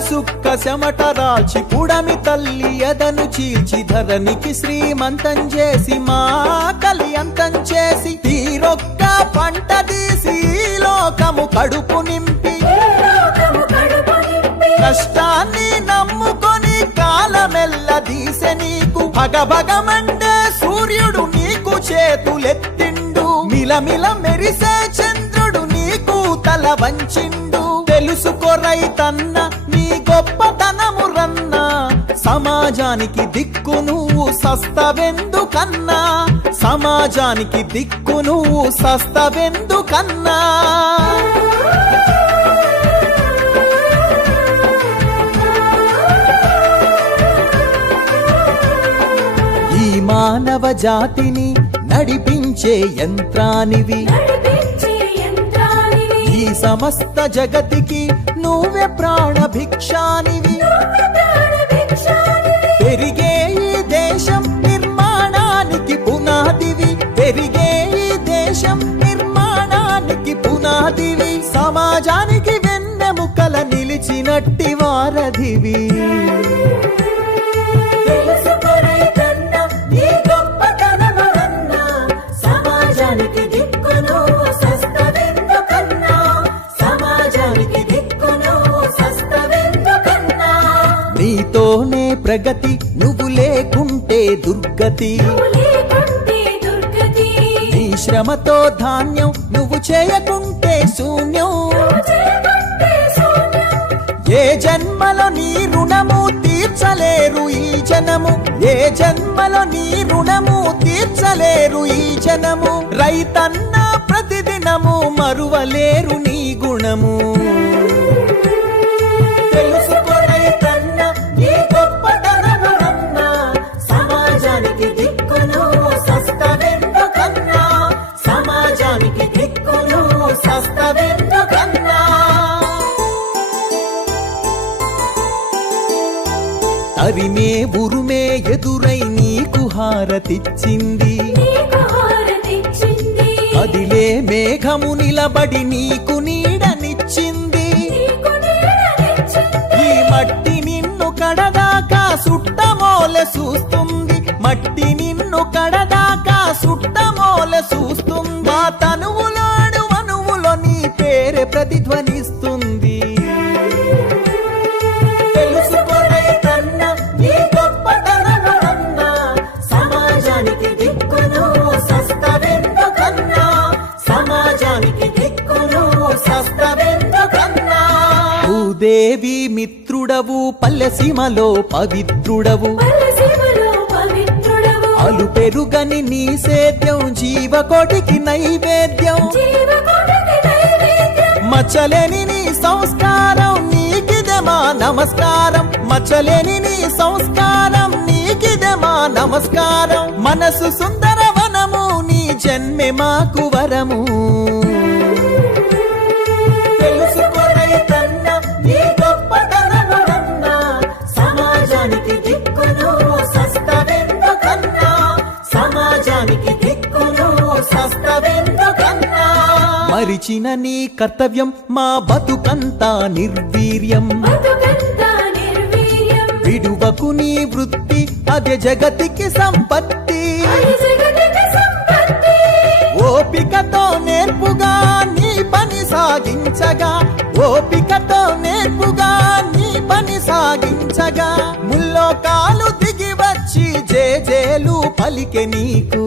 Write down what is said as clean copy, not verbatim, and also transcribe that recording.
సుక్క చెమట రాల్చి పుడమి తల్లి ఎదను చీల్చి ధరణికి శ్రీమంతం చేసి మా కళ్యంతం చేసి తీరొక్క పంట తీసి లోకము కడుపు నింపి కష్టాన్ని నమ్ముకొని కాలమెల్ల దీసె నీకు భగభగమంటే సూర్యుడు నీకు చేతులెత్తిండు మిలమిల మెరిసే చంద్రుడు నీకు తల వంచిండు తెలుసుకో రైతన్న నీ గొప్పతనము రన్నా సమాజానికి దిక్కు నువ్వు సస్తవెందుకన్నా సమాజానికి దిక్కు నువ్వు సస్తవెందుకన్నా ఈ మానవ జాతిని నడిపించే యంత్రానివి ఈ సమస్త జగతికి నువ్వే ప్రాణభిక్షానివి పెరిగే ఈ దేశం నిర్మాణానికి పునాదివి పెరిగే ఈ దేశం నిర్మాణానికి పునాదివి సమాజానికి వెన్నెముకల నిలిచినట్టి వారధివి నీతోనే ప్రగతి నువ్వు లేకుంటే దుర్గతి నీ శ్రమతో ధాన్యం నువ్వు చేయకుంటే శూన్యం ఏ జన్మలో నీ రుణము తీర్చలేరు ఈ జనము ఏ జన్మలో నీ రుణము తీర్చలేరు ఈ జనము రైతన్న ప్రతిదినము మరువలేరు నీ గుణము తరిమే ఉరుమే ఎదురై నీకు హారతిచ్చింది కదిలే మేఘము నిలబడి నీకు నీడనిచ్చింది ఈ మట్టి నిన్ను కడదాకా సుట్టమోలె చూస్తుంది మట్టి నిన్ను కడదాకా సుట్టమోలె చూస్తుంది మా తనువులోడు అణువులో నీ పేరే ప్రతిధ్వనిస్తుంది దేవి మిత్రుడవు పల్లెసీమలో పవిత్రుడవు అలు పెరుగని నీ సేద్యం జీవకోటికి నైవేద్యం మచ్చలేని నీ సంస్కారం నీకిదే మా నమస్కారం మచ్చలేని నీ సంస్కారం నీకిదే మా నమస్కారం మనసు సుందర వనము నీ జన్మె మాకు వరము మరిచిన నీ కర్తవ్యం మా బతుకంతా నిర్వీర్యం విడువకు నీ వృత్తి అదే జగతికి సంపత్తి ఓపికతో నేర్పుగా నీ పని సాగించగా ఓపికతో నేర్పుగా నీ పని సాగించగా ముల్లోకాలు దిగి వచ్చి జేజేలు పలికె నీకు